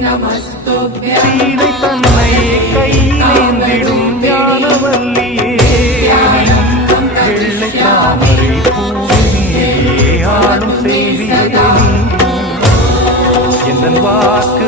சீதை தன்னை கையிலேந்திடும் ஞானவல்லியே வெள்ளை தாமரை பூவிலே ஆளும் செய்தியே என் வாக்கு